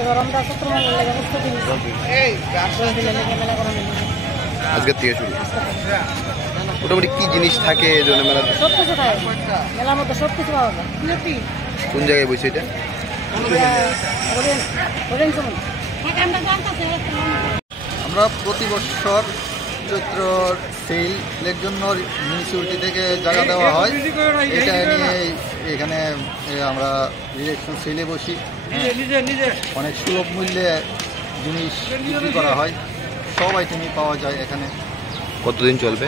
এবার আমরা সত্তর মঙ্গল লেগে প্রস্তুতি নিচ্ছি। মেলা করা নেই আজকের থেকে শুরু। মোটামুটি কি জিনিস থাকে এই জন্য মেলা? সব কিছু থাকে মেলার মধ্যে, সব কিছু পাওয়া যায়। কোন জায়গায় বসে এটা? আমরা প্রতি বছর চৈত্র সেলের জন্য মিউনিসিপ্যালিটি থেকে জায়গা দেওয়া হয়। এটা নিয়ে এখানে আমরা ইলেকশন সেলে বসি। অনেক সুলভ মূল্যে জিনিস বিক্রি করা হয়, সব আইটেমই পাওয়া যায় এখানে। কতদিন চলবে?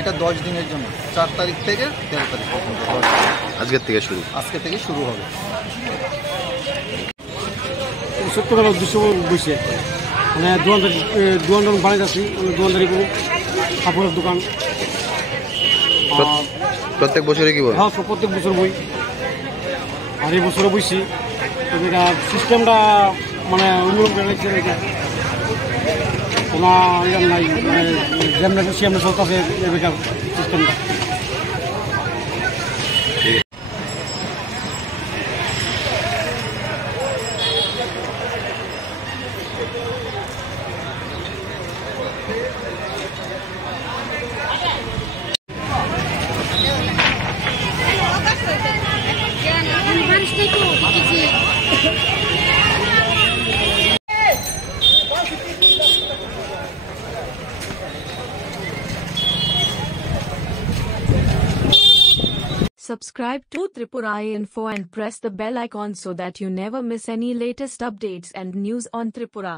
এটা 10 দিনের জন্য, 4 তারিখ থেকে 13 তারিখ পর্যন্ত। আজকের থেকে শুরু? আজকে থেকে শুরু হবে। 70 টাকার উদ্দেশ্য বসে মানে দোকানদার বাড়ি যাচ্ছি, দোকানদারি করুন, কাপড়ের দোকান। প্রত্যেক বছরে কি বল? হ্যাঁ, প্রত্যেক বছর বই, আর এই বছরও বইছি। এটা সিস্টেমটা মানে অন্যরকম বেড়েছে, কোনো ইয়ে নাই, মানে যেমন খুশি আমরা চলতেছে বেকার সিস্টেমটা। Subscribe to Tripura Info and press the bell icon so that you never miss any latest updates and news on Tripura.